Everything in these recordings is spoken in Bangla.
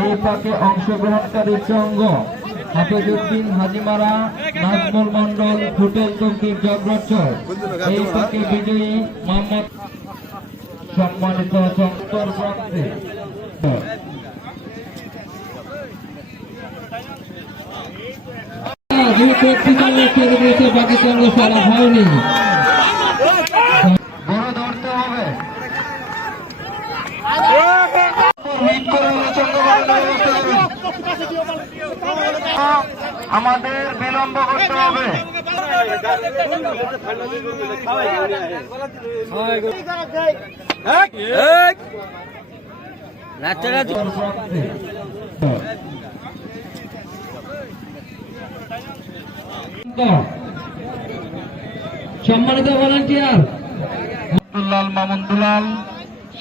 এই পাকে অংশগ্রহণকারী চঙ্গ, হাফেজউদ্দিন হাজিমারা, নাজমুল মন্ডল ফুটেল তৌকির জগরচর এই পাকে বিজয়ী মোহাম্মদ সম্মানিত চঙ্কর প্রান্তে চঙ্গ সারা হয়নি বড় ধরতে হবে হিট করে হলে চন্দ্রবাবু করতে হবে আমাদের বিলম্ব করতে হবে। সম্মানিত ভলান্টিয়ার মামুন দুলাল।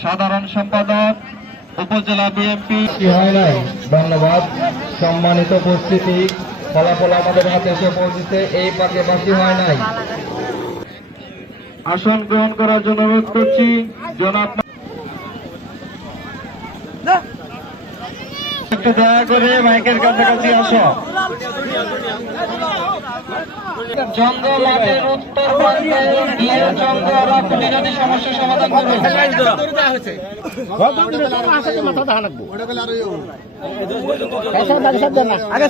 সাধারণ সম্পাদক উপজেলা বিএনপি। ধন্যবাদ। সম্মানিত উপস্থিতি। ফলাফল আমাদের হাতে এসে পৌঁছেছে। এই পাকে বাকি হয় নাই। আসন গ্রহণ করার জন্য অনুরোধ করছি জনাব একটু দয়া করে মাইকের কাছাকাছি আসো। জঙ্গল উত্তর প্রান্তে গিয়ে জঙ্গল খুঁটিনাটি সমাধান করুন আগে